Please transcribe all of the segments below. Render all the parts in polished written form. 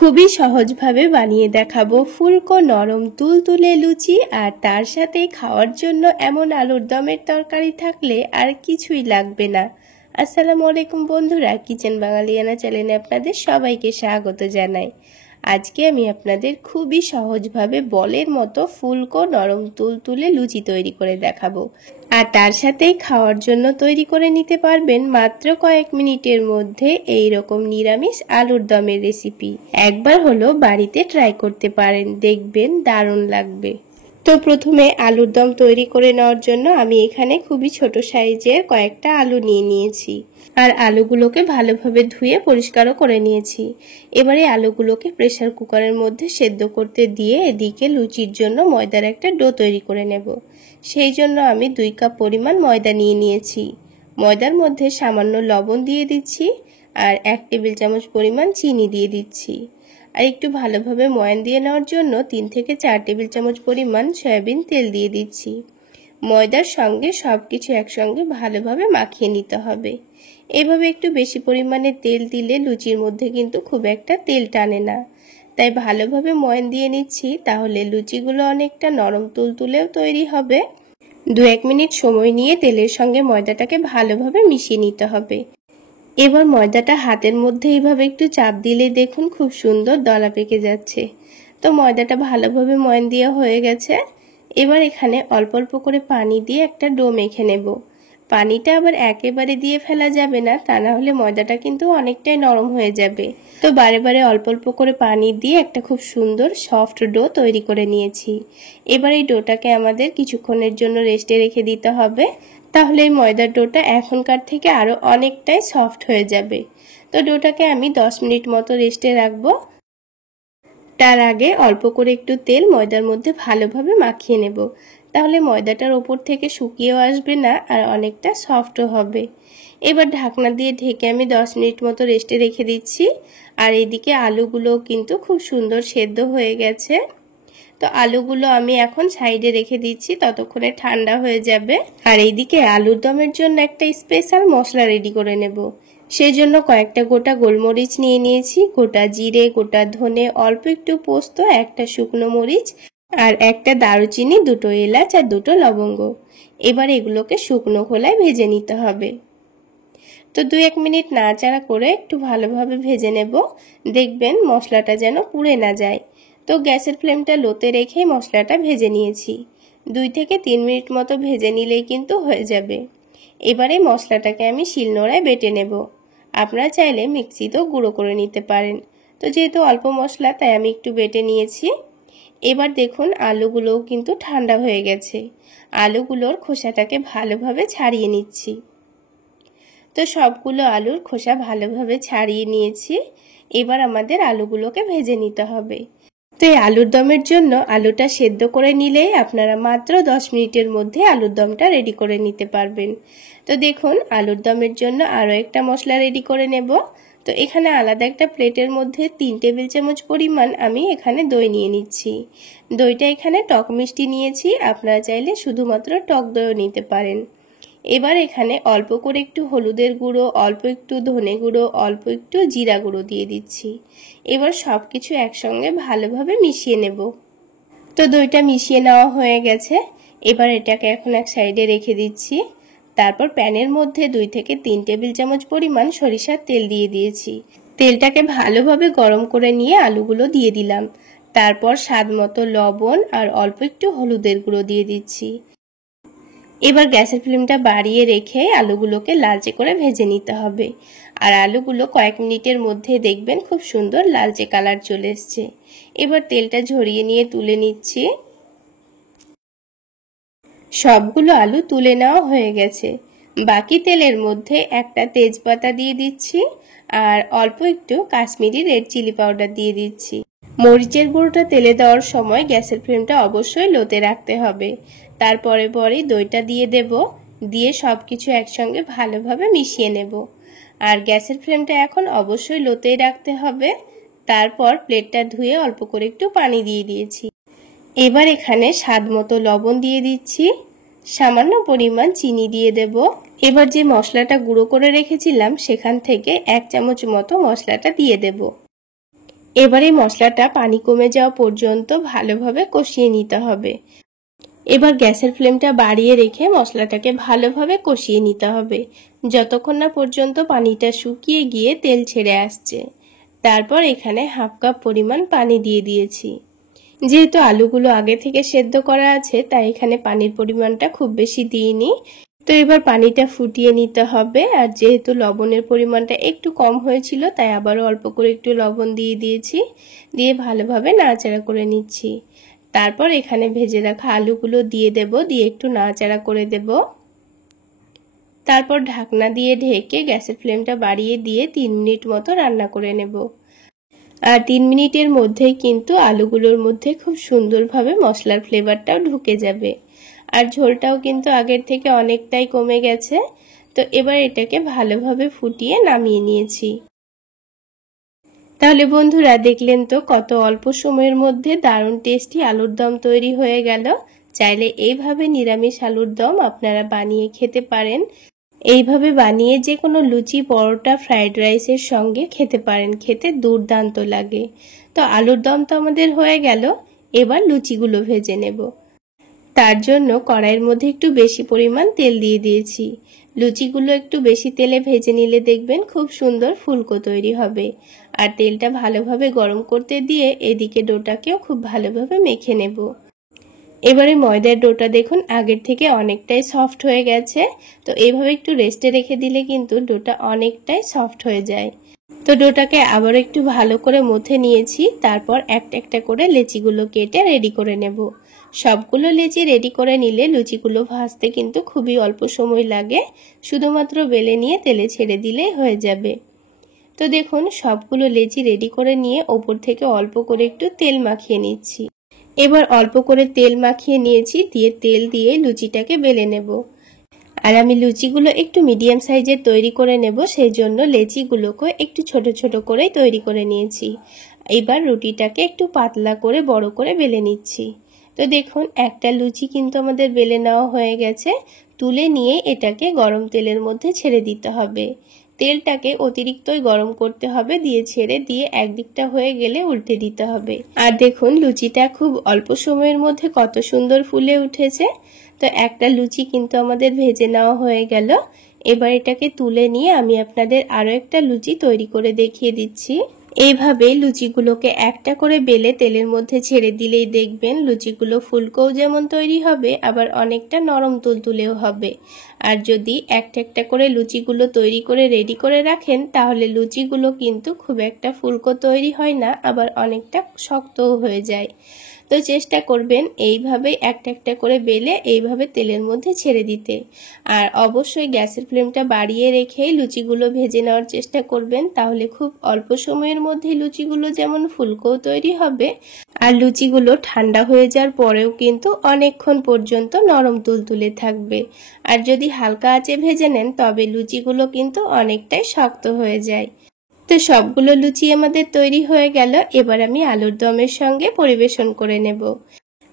খুবই সহজভাবে বানিয়ে দেখাবো ফুলকো নরম তুলতুলে লুচি। আর তার সাথে খাওয়ার জন্য এমন আলুর দমের তরকারি থাকলে আর কিছুই লাগবে না। আসসালামু আলাইকুম বন্ধুরা, কিচেন বাঙালিয়ানা চ্যানেলে আপনাদের সবাইকে স্বাগত জানাই। আজকে আমি আপনাদের খুবই সহজভাবে বলের মতো ফুলকো নরম তুলতুলে লুচি তৈরি করে দেখাবো। আর তার সাথেই খাওয়ার জন্য তৈরি করে নিতে পারবেন মাত্র কয়েক মিনিটের মধ্যে এই রকম নিরামিষ আলুর দমের রেসিপি। একবার হলো বাড়িতে ট্রাই করতে পারেন, দেখবেন দারুণ লাগবে। তো প্রথমে আলুর দম তৈরি করে নেওয়ার জন্য আমি এখানে খুবই ছোট সাইজের কয়েকটা আলু নিয়ে নিয়েছি। আর আলুগুলোকে ভালোভাবে ধুয়ে পরিষ্কারও করে নিয়েছি। এবারে আলুগুলোকে প্রেসার কুকারের মধ্যে সেদ্ধ করতে দিয়ে এদিকে লুচির জন্য ময়দার একটা ডো তৈরি করে নেব। সেই জন্য আমি 2 কাপ পরিমাণ ময়দা নিয়ে নিয়েছি। ময়দার মধ্যে সামান্য লবণ দিয়ে দিচ্ছি আর 1 টেবিল চামচ পরিমাণ চিনি দিয়ে দিচ্ছি। আর একটু ভালোভাবে ময়ান দিয়ে নেওয়ার জন্য 3 থেকে 4 টেবিল চামচ পরিমাণ সয়াবিন তেল দিয়ে দিচ্ছি। ময়দার সঙ্গে সবকিছু একসঙ্গে ভালোভাবে মাখিয়ে নিতে হবে। এভাবে একটু বেশি পরিমাণে তেল দিলে লুচির মধ্যে কিন্তু খুব একটা তেল টানে না, তাই ভালোভাবে ময়ান দিয়ে নিচ্ছি। তাহলে লুচিগুলো অনেকটা নরম তুলতুলেও তৈরি হবে। 2-1 মিনিট সময় নিয়ে তেলের সঙ্গে ময়দাটাকে ভালোভাবে মিশিয়ে নিতে হবে। এবার ময়দাটা হাতের মধ্যে এইভাবে একটু চাপ দিলে দেখুন খুব সুন্দর দলা পেকে যাচ্ছে। তো ময়দাটা ভালোভাবে ময়ান দেওয়া হয়ে গেছে। এবার এখানে অল্প অল্প করে পানি দিয়ে একটা ডো মেখে নেব। পানিটা আবার একেবারে দিয়ে ফেলা যাবে না, তা না হলে ময়দাটা কিন্তু অনেকটাই নরম হয়ে যাবে। তো বারে বারে অল্প অল্প করে পানি দিয়ে একটা খুব সুন্দর সফট ডো তৈরি করে নিয়েছি। এবার এই ডোটাকে আমাদের কিছুক্ষণের জন্য রেস্টে রেখে দিতে হবে। তাহলে এই ময়দার ডোটা এখনকার থেকে আরো অনেকটাই সফট হয়ে যাবে। তো ডোটাকে আমি 10 মিনিট মতো রেস্টে রাখবো। তার আগে অল্প করে একটু তেল ময়দার মধ্যে ভালোভাবে মাখিয়ে নেব। তাহলে ময়দাটার ওপর থেকে শুকিয়েও আসবে না আর অনেকটা সফটও হবে। এবার ঢাকনা দিয়ে ঢেকে আমি 10 মিনিট মতো রেস্টে রেখে দিচ্ছি। আর এদিকে আলুগুলো কিন্তু খুব সুন্দর সেদ্ধ হয়ে গেছে। তো আলুগুলো আমি এখন সাইডে রেখে দিচ্ছি, ততক্ষণে ঠান্ডা হয়ে যাবে। আর এইদিকে আলুর দমের জন্য একটা স্পেশাল মশলা রেডি করে নেব। সেই জন্য কয়েকটা গোটা গোলমরিচ নিয়ে নিয়েছি, গোটা জিরে, গোটা ধনে, অল্প একটু পোস্ত, একটা শুকনো মরিচ আর একটা দারুচিনি, 2টো এলাচ আর 2টো লবঙ্গ। এবার এগুলোকে শুকনো খোলায় ভেজে নিতে হবে। তো 2-1 মিনিট নাড়াচাড়া করে একটু ভালোভাবে ভেজে নেব। দেখবেন মশলাটা যেন পুড়ে না যায়। তো গ্যাসের ফ্লেমটা লোতে রেখেই মশলাটা ভেজে নিয়েছি। 2 থেকে 3 মিনিট মতো ভেজে নিলেই কিন্তু হয়ে যাবে। এবারে মশলাটাকে আমি শিলনোড়ায় বেটে নেব। আপনারা চাইলে মিক্সিতেও গুঁড়ো করে নিতে পারেন। তো যেহেতু অল্প মশলা তাই আমি একটু বেটে নিয়েছি। এবার দেখুন আলুগুলোও কিন্তু ঠান্ডা হয়ে গেছে। আলুগুলোর খোসাটাকে ভালোভাবে ছাড়িয়ে নিচ্ছি। তো সবগুলো আলুর খোসা ভালোভাবে ছাড়িয়ে নিয়েছি। এবার আমাদের আলুগুলোকে ভেজে নিতে হবে। তো এই আলুর দমের জন্য আলুটা সেদ্ধ করে নিলেই আপনারা মাত্র 10 মিনিটের মধ্যে আলুর দমটা রেডি করে নিতে পারবেন। তো দেখুন আলুর দমের জন্য আরও একটা মশলা রেডি করে নেব। তো এখানে আলাদা একটা প্লেটের মধ্যে 3 টেবিল চামচ পরিমাণ আমি এখানে দই নিয়ে নিচ্ছি। দইটা এখানে টক মিষ্টি নিয়েছি, আপনারা চাইলে শুধুমাত্র টক দইও নিতে পারেন। এবার এখানে অল্প করে একটু হলুদের গুঁড়ো, অল্প একটু ধনে গুঁড়ো, অল্প একটু জিরা গুঁড়ো দিয়ে দিচ্ছি। এবার সবকিছু একসঙ্গে ভালোভাবে মিশিয়ে নেব। তো দইটা মিশিয়ে নেওয়া হয়ে গেছে। এবার এটাকে এখন এক সাইডে রেখে দিচ্ছি। তারপর প্যানের মধ্যে 2 থেকে 3 টেবিল চামচ পরিমাণ সরিষার তেল দিয়ে দিয়েছি। তেলটাকে ভালোভাবে গরম করে নিয়ে আলুগুলো দিয়ে দিলাম। তারপর স্বাদমতো লবণ আর অল্প একটু হলুদের গুঁড়ো দিয়ে দিচ্ছি। এবার গ্যাসের ফ্লেমটা বাড়িয়ে রেখে আলুগুলোকে লালচে করে ভেজে নিতে হবে। আর আলুগুলো কয়েক মিনিটের মধ্যে দেখবেন খুব সুন্দর লালচে কালার চলে এসছে। এবার তেলটা ঝরিয়ে নিয়ে তুলে নিচ্ছি। সবগুলো আলু তুলে নেওয়া হয়ে গেছে। বাকি তেলের মধ্যে একটা তেজপাতা দিয়ে দিচ্ছি আর অল্প একটু কাশ্মীরি রেড চিলি পাউডার দিয়ে দিচ্ছি। মরিচের গুঁড়োটা তেলে দেওয়ার সময় গ্যাসের ফ্লেমটা অবশ্যই লোতে রাখতে হবে। তারপরে দইটা দিয়ে দেব, দিয়ে সবকিছু একসঙ্গে ভালোভাবে মিশিয়ে নেব। আর গ্যাসের ফ্লেমটা এখন অবশ্যই লোতেই রাখতে হবে। তারপর প্লেটটা ধুয়ে অল্প করে একটু পানি দিয়ে দিয়েছি। এবার এখানে স্বাদমতো লবণ দিয়ে দিচ্ছি, সামান্য পরিমাণ চিনি দিয়ে দেব। এবার যে মশলাটা গুঁড়ো করে রেখেছিলাম সেখান থেকে 1 চামচ মতো মশলাটা দিয়ে দেব। এবারে মশলাটা পানি কমে যাওয়া পর্যন্ত ভালোভাবে কষিয়ে নিতে হবে। এবার গ্যাসের ফ্লেমটা বাড়িয়ে রেখে মশলাটাকে ভালোভাবে কষিয়ে নিতে হবে যতক্ষণ না পর্যন্ত পানিটা শুকিয়ে গিয়ে তেল ছেড়ে আসছে। তারপর এখানে হাফ কাপ পরিমাণ পানি দিয়ে দিয়েছি। যেহেতু আলুগুলো আগে থেকে সেদ্ধ করা আছে তাই এখানে পানির পরিমাণটা খুব বেশি দিইনি। তো এবার পানিটা ফুটিয়ে নিতে হবে। আর যেহেতু লবণের পরিমাণটা একটু কম হয়েছিল তাই আবারও অল্প করে একটু লবণ দিয়ে দিয়েছি, দিয়ে ভালোভাবে নাড়াচাড়া করে নিচ্ছি। তারপর এখানে ভেজে রাখা আলুগুলো দিয়ে দেব, দিয়ে একটু নাড়াচাড়া করে দেব। তারপর ঢাকনা দিয়ে ঢেকে গ্যাসের ফ্লেমটা বাড়িয়ে দিয়ে 3 মিনিট মতো রান্না করে নেব। আর 3 মিনিটের মধ্যেই কিন্তু আলুগুলোর মধ্যে খুব সুন্দরভাবে মশলার ফ্লেভারটাও ঢুকে যাবে। আর ঝোলটাও কিন্তু আগের থেকে অনেকটাই কমে গেছে। তো এবার এটাকে ভালোভাবে ফুটিয়ে নামিয়ে নিয়েছি। তাহলে বন্ধুরা দেখলেন তো কত অল্প সময়ের মধ্যে দারুণ টেস্টি আলুর দম তৈরি হয়ে গেল। চাইলে এইভাবে নিরামিষ আলুর দম আপনারা বানিয়ে খেতে পারেন। এইভাবে বানিয়ে যে কোনো লুচি, পরোটা, ফ্রাইড রাইসের সঙ্গে খেতে পারেন, খেতে দুর্দান্ত লাগে। তো আলুর দম তো আমাদের হয়ে গেল, এবার লুচিগুলো ভেজে নেব। তার জন্য কড়াইয়ের মধ্যে একটু বেশি পরিমাণ তেল দিয়ে দিয়েছি। লুচিগুলো একটু বেশি তেলে ভেজে নিলে দেখবেন খুব সুন্দর ফুলকো তৈরি হবে। আর তেলটা ভালোভাবে গরম করতে দিয়ে এদিকে ডোটাকেও খুব ভালোভাবে মেখে নেব। এবারে ময়দার ডোটা দেখুন আগের থেকে অনেকটাই সফট হয়ে গেছে। তো এইভাবে একটু রেস্টে রেখে দিলে কিন্তু ডোটা অনেকটাই সফট হয়ে যায়। তো ডোটাকে আবার একটু ভালো করে মথে নিয়েছি। তারপর একটা একটা করে লেচিগুলো কেটে রেডি করে নেব। সবগুলো লেচি রেডি করে নিলে লুচিগুলো ভাজতে কিন্তু খুবই অল্প সময় লাগে, শুধুমাত্র বেলে নিয়ে তেলে ছেড়ে দিলেই হয়ে যাবে। তো দেখুন সবগুলো লেচি রেডি করে নিয়ে ওপর থেকে অল্প করে একটু তেল মাখিয়ে নিচ্ছি। এবার অল্প করে তেল মাখিয়ে নিয়েছি, দিয়ে তেল দিয়ে লুচিটাকে বেলে নেব। আর আমি লুচিগুলো একটু মিডিয়াম সাইজের তৈরি করে নেব, সেই জন্য লেচিগুলোকে একটু ছোট ছোট করেই তৈরি করে নিয়েছি। এবার রুটিটাকে একটু পাতলা করে বড় করে বেলে নিচ্ছি। তো দেখুন একটা লুচি কিন্তু আমাদের বেলে নেওয়া হয়ে গেছে। তুলে নিয়ে এটাকে গরম তেলের মধ্যে ছেড়ে দিতে হবে। তেলটাকে অতিরিক্তই গরম করতে হবে, দিয়ে ছেড়ে দিয়ে একদিকটা হয়ে গেলে উল্টে দিতে হবে। আর দেখুন লুচিটা খুব অল্প সময়ের মধ্যে কত সুন্দর ফুলে উঠেছে। তো একটা লুচি কিন্তু আমাদের ভেজে নেওয়া হয়ে গেল। এবার এটাকে তুলে নিয়ে আমি আপনাদের আরো একটা লুচি তৈরি করে দেখিয়ে দিচ্ছি। এইভাবে লুচিগুলোকে একটা করে বেলে তেলের মধ্যে ছেড়ে দিলেই দেখবেন লুচিগুলো ফুলকোও যেমন তৈরি হবে, আবার অনেকটা নরম তুলতুলেও হবে। আর যদি একটা একটা করে লুচিগুলো তৈরি করে রেডি করে রাখেন তাহলে লুচিগুলো কিন্তু খুব একটা ফুলকো তৈরি হয় না, আবার অনেকটা শক্তও হয়ে যায়। তো চেষ্টা করবেন এইভাবে একটা একটা করে বেলে এইভাবে তেলের মধ্যে ছেড়ে দিতে। আর অবশ্যই গ্যাসের ফ্লেমটা বাড়িয়ে রেখেই লুচিগুলো ভেজে নেওয়ার চেষ্টা করবেন, তাহলে খুব অল্প সময়ের মধ্যে লুচিগুলো যেমন ফুলকো তৈরি হবে, আর লুচিগুলো ঠান্ডা হয়ে যাওয়ার পরেও কিন্তু অনেকক্ষণ পর্যন্ত নরম তুলতুলে থাকবে। আর যদি হালকা আঁচে ভেজে নেন তবে লুচিগুলো কিন্তু অনেকটাই শক্ত হয়ে যায়। তো সবগুলো লুচি আমাদের তৈরি হয়ে গেল। এবার আমি আলুর দমের সঙ্গে পরিবেশন করে নেব।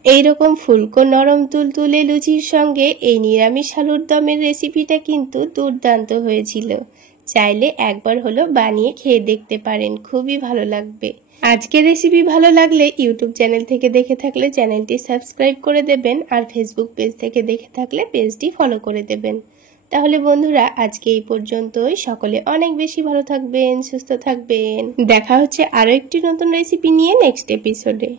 এইরকম ফুলকো নরম তুলতুলে লুচির সঙ্গে এই নিরামিষ আলুর দমের রেসিপিটা কিন্তু দুর্দান্ত হয়েছিল। চাইলে একবার হলো বানিয়ে খেয়ে দেখতে পারেন, খুবই ভালো লাগবে। আজকের রেসিপি ভালো লাগলে ইউটিউব চ্যানেল থেকে দেখে থাকলে চ্যানেলটি সাবস্ক্রাইব করে দেবেন, আর ফেসবুক পেজ থেকে দেখে থাকলে পেজটি ফলো করে দেবেন। তাহলে বন্ধুরা আজকে এই পর্যন্তই। সকলে অনেক বেশি ভালো থাকবেন, সুস্থ থাকবেন। দেখা হচ্ছে আরো একটি নতুন রেসিপি নিয়ে নেক্সট এপিসোডে।